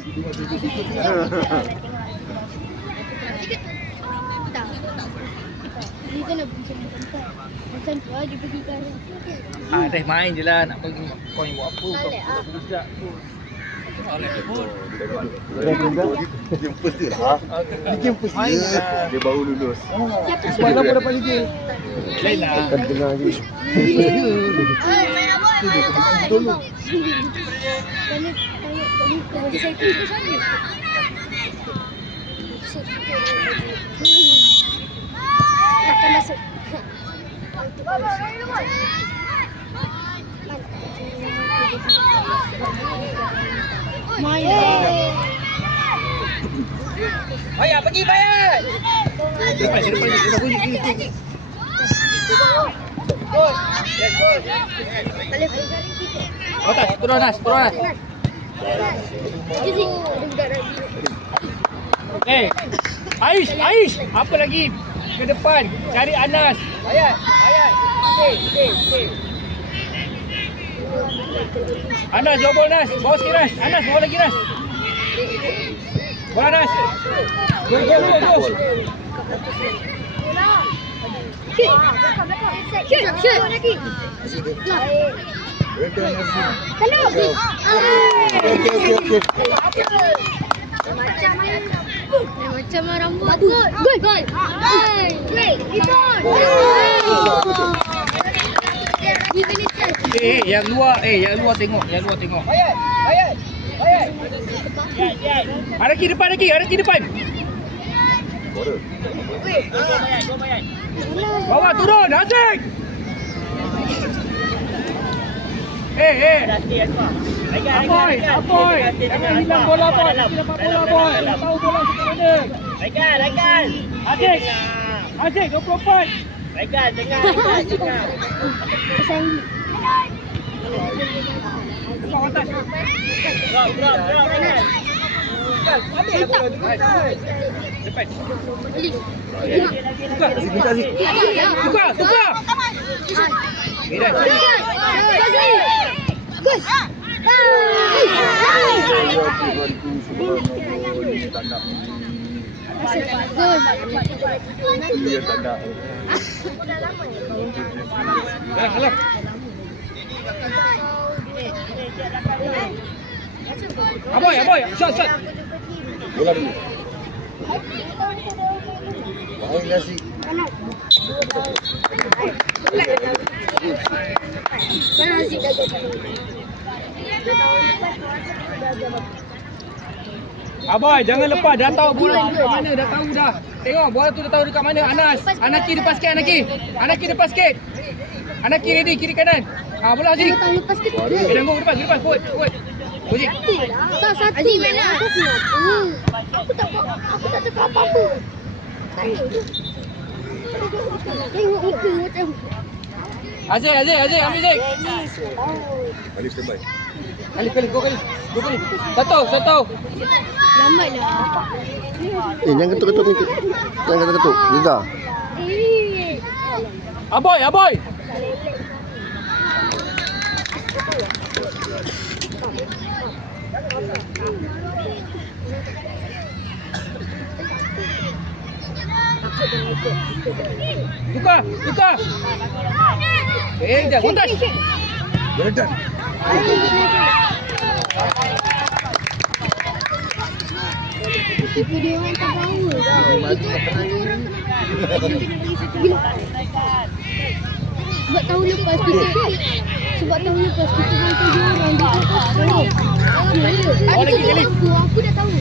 Ni kan nak pergi sama tempat. Macam tu lah dia pergi ke arah tu. Teh main je lah. Nak pergi kau ni buat apa? Kau budak pun. Game first dia lah. Game first dia. Dia baru lulus. Semalam pun dapat ligil. Lain lah. Kan tengah lagi. Tolong. Kena tanya saya tu sana. Akan masuk. Maya. Maya pergi Maya. Depan. Gol. Yes, gol. Atas, turun Nas. Aish, apa lagi? Ke depan, cari Anas. Ayat. Okey. Anas, jawab bola Nas. Bawa sikit Nas. Anas, bawa lagi Nas. Bola Nas. Go. Shoot lagi. Kalau. Okey. Macam rambut. Gol. Play. Yang luar tengok. Ayat. Araki depan. Bawa turun, Asyik. Apoy. Jangan hilang bola, Boy. Tahu bola sebenarnya. Legal. Asyik 24. Legal, tengah. Bawa atas. Drop. Ambil bola tu. Cepat. Tukar. Tidak. Gus. Alah. Aboy, shot. Bola dulu. Main nasi. Aboy, jangan lepas. Dah tahu bola dekat mana, dah tahu dah. Tengok bola tu dah tahu dekat mana. Anaki depan sikit, Anaki depan sikit. Anaki ready kiri kanan. Bola Aziz. Lepas sikit. Tanggung depan, forward. Aziz. Tak satu. Aziz mana? Aku tak cakap apa-apa. Tengok muka macam. Aziz, ambil Aziz. Alif standby. Kali, dua kali. Satu. Lambatlah. Jangan ketuk-ketuk pintu. Jangan ketuk. Gegar. Aboy. Tukar. Dah kontas. Berdan. Tipu dia orang tak tahu dah. Sebab tahun lepas kita hantar dia orang dia kata aku dah tahu.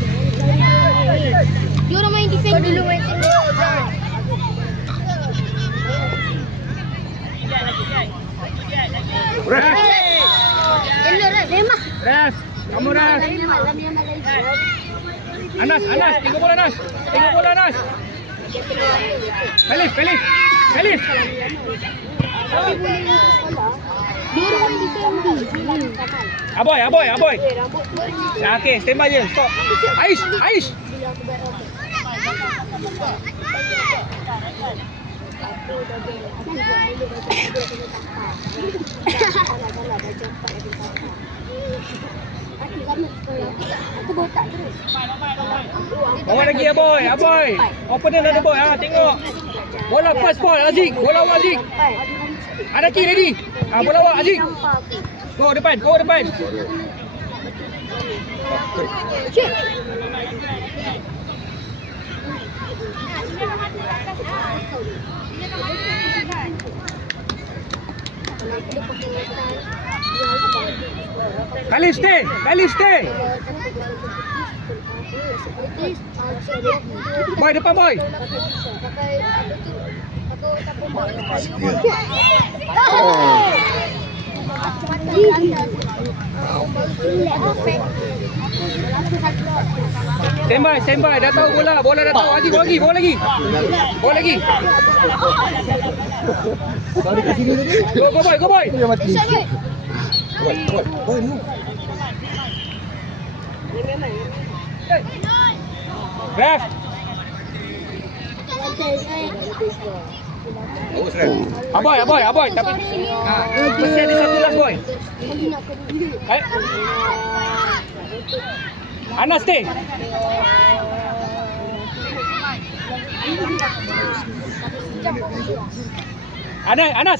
Dia orang main defend dulu main tengok. Ref. Kamu Ref. Anas, tengok bola Anas. Felix. Dia orang main defend. Aboy. Okey, standby je. Stop. Aish. Aku sama sekolah. Aku botak terus. Bawa lagi Aboy. Aboy. Opener ada boy. Ha, tengok. Bola pass ball Aziz. Bola awak Aziz. Anaki ready. Ha, bola awak Aziz. Go depan. Go depan. Cik. Khalif stay. Khalif stay. Boy depan boy. Stand by. Dah tahu bola. Bola dah tahu. Aziz, bawa lagi. Bawa lagi. Tadi kat sini tadi. Go boy. Dia mati. Boy, Ref. bagus Ren. Aboy. Tapi mesti ada satu last boy. Anas stay. Anas.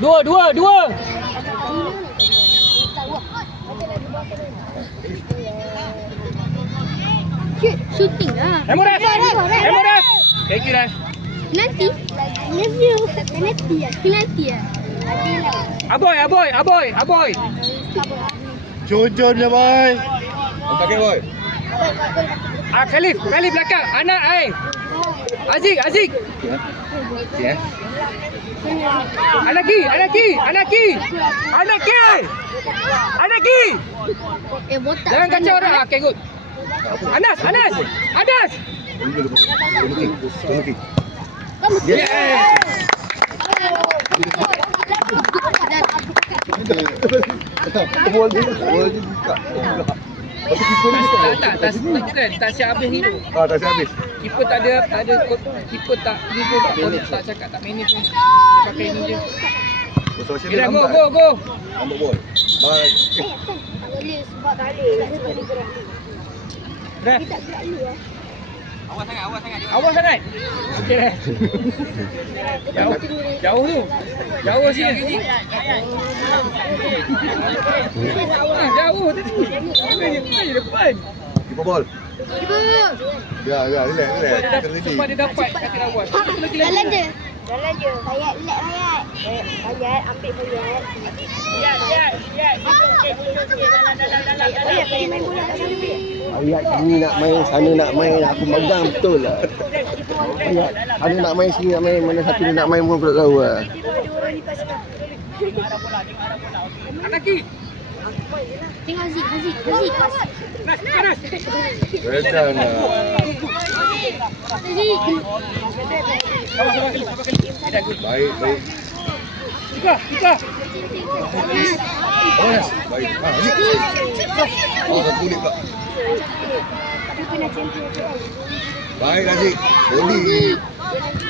Dua. Shooting lah. Emo ref. Thank you ref. Nanti. Nanti ya. Aboy. Jojon dia boy. Pakai boy. Khalif belakang. Anak Aziz. Ya. Anaki. Botak. Jangan kacau orang. Okay, good. Anas. Tunggu. Yeah. Bola dia buka. Tapi kiper ni Tak siap habis ni tu. tak siap habis. Keeper tak ada keeper tak ni pun tak cakap tak manage pun. Dia pakai ni je. Social Kira dia go. Ambil bol. Baik. Boleh sebab tak boleh gerak. Ref. Tak gerak dulu lah. Awal sangat. Okey dah. Jauh tu. Jauh sini. Jauh tu. Ini depan. Kiper bol. Ya, relax. Sebab dia dapat kata awal. Jalan je. Bayat, relax bayat. Bayat, ambil bayat. Bayat, main bola kat sana. Ayat sini nak main, sana nak main, aku pegang betul lah. Ayat, sana nak main, sini nak main, mana satu dia nak main pun aku tak tahu lah. Anaki. Tengok Aziz. Panas. Redan lah. Aziz. Sama kali. Baik. Ika. Baik. Ni. Satu kulit pula. Tapi pernah champion. Baik Aziz. Boli.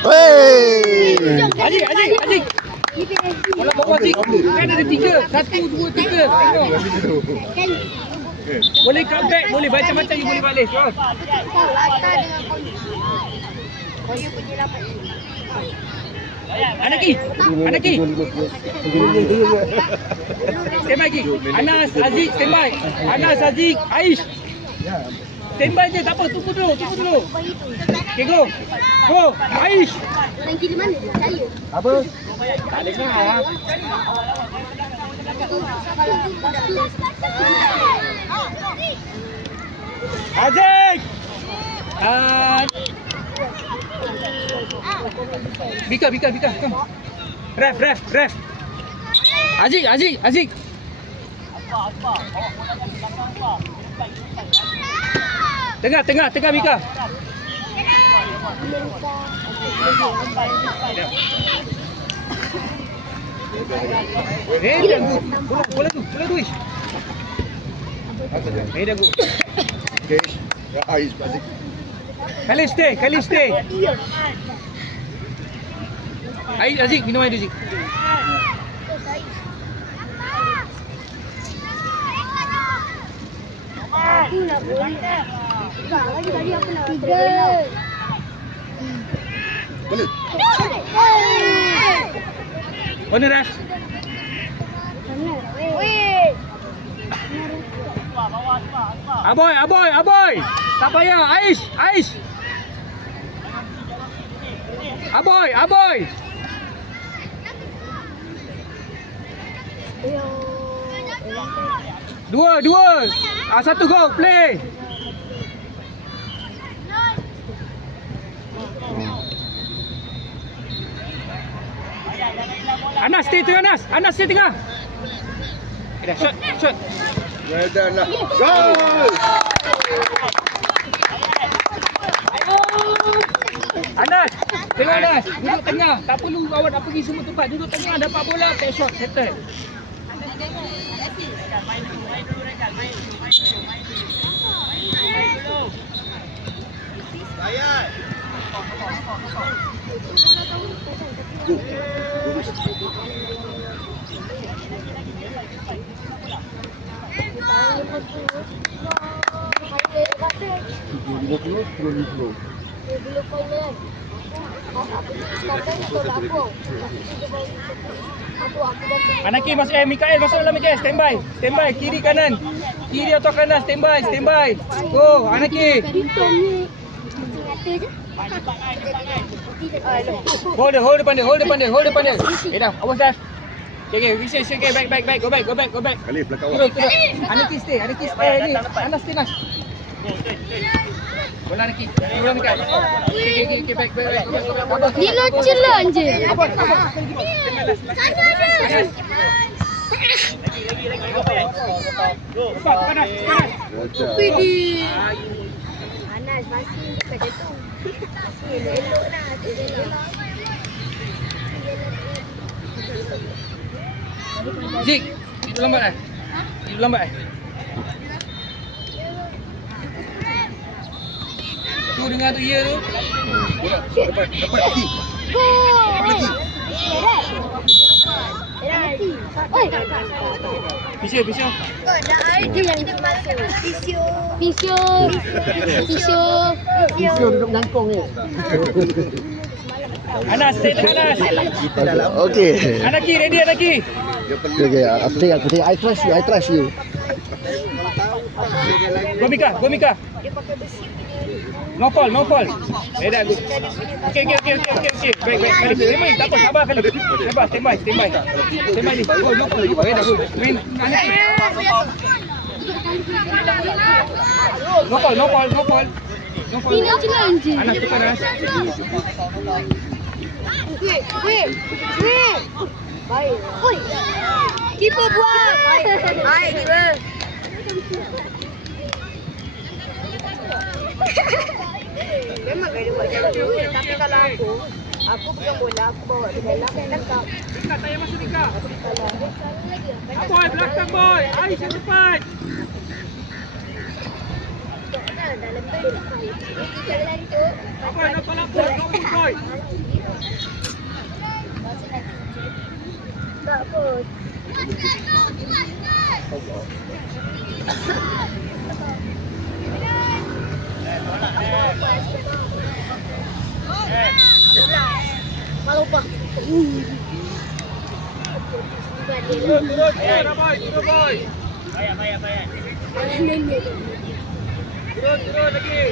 Wey! Aziz. Bola bawa Aziz. Kan ada 3. 1, 2, 3. Tengok. Kan Boleh comeback, boleh macam-macam you boleh balik. Terus. kau rata dengan kau yang punya lapan. Anaki. Stand by lagi. Anas, Aziz, stand by. Anas, Aziz, Aish. Stand by je, tak apa. Tunggu dulu. Okay, go. Aish. Orang kiri mana? Saya. Apa? Tak ada salah. Aziz. Bika. Come. Ref. Aziz. Tengah Bika. Bola tu Ish. Dah go. Okey. Ya Aish Aziz. Khalif stay. Air Aziz, minum air Aziz. Aku nak boleh. Tak, lagi tadi aku nak 3. Mana? Mana Ras? Weh. Aboy. Tak payah. Ais. Aboy. Dua. Satu go, play. Anas stay tengah. Dah shot. Dah lah. Gol! Anas, tengok Anas. Duduk tengah. Tak perlu awak nak pergi semua tempat. Duduk tengah, dapat bola, take shot, settle. Anaki masuk Mikael masuk dalam Mikael. Standby. Kiri kanan. Kiri atau kanan, standby. Go, Anaki. Hold depan dia. Dah, awas dah. Okay, back. Go back. Kali belakang awak. Turun. Anaki stay ni. Anas stay Nas. Bola Anaki. Bola Mikael. Okay, back. Go back. Dia nak celan je. Abang. Panas. Pidi. Anas masih dekat tu. Elok dah. Zik, itu lambat Tu dengar tu ya tu. Bola. Dapat lagi. Pisau. Itu yang kita masuk. Pisau. Pisau duduk nyangkong ni. Anas, stay tengah Anas. Okey. Anaki, ready Anaki. Okay, aku tengok. I trust you. Go Mika. No fall. Dah. Okay. Baik. Main. Tak apa, sabar kali. Sabar, standby. Standby ni. Go. Dah. Main. Anaki. No fall. Ini celan je. Anas tekan Anas. Weh. Baik. Oi. Keeper buat. Baik, keeper. Memang dia buat macam tu. Tapi kalau aku pegang bola, aku bawa di dalam dan tangkap. Mika, tak payah masuk Mika. Kalau Boy, belakang boy. Ais yang depan. dalam tu. Jalan tu. Boy, nak lapor boy. Tak pun. Malu pak. Turun boy. Bayar. Turun lagi.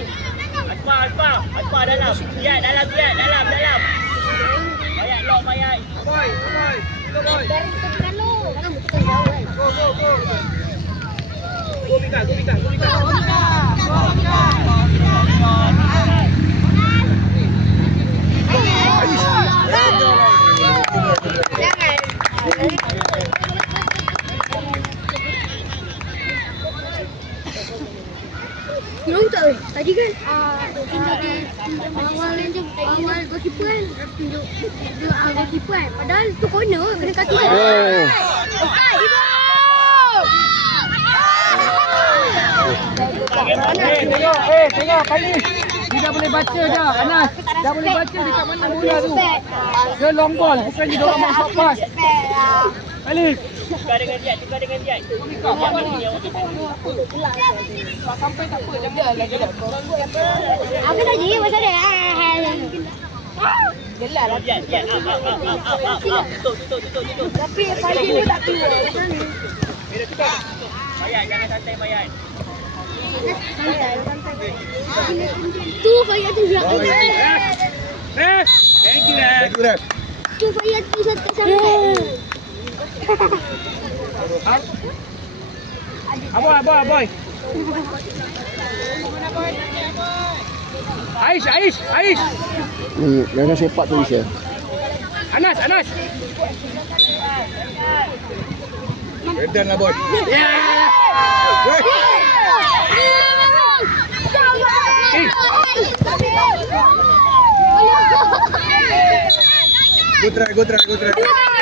Aspa dalam. Dalam. Bayar lock bayar. Boy. Boy. Dari tekan lu. Kamu tekan jauh kan. Go. Go Mika. Yang tak tadi kan awal goalkeeper kan tunjuk goalkeeper kan padahal tu corner kena kaki kan. Tengok kali. Dia dah boleh baca dah. Anas dah boleh baca dekat mana bola tu. Dia long ball, bukan dia orang main short pass. Alif. Tukar dengan Ziad, tukar dengan Ziad. Sampai tak apa, jangan lagi dah. Apa tadi? Masa dia. Gelak lah. Ziad, Ziad. Tutup. Tapi pagi dia tak keluar. Bayan, jangan santai Bayan. Tu Fayat tu yang Ref. Thank you, Ref. Thank you, Ref. tu Fayat tu satu sampai. Aboy. Ais. Ni jangan sepak tu Isya. Anas. Edan lah, boy. Weh. Go try.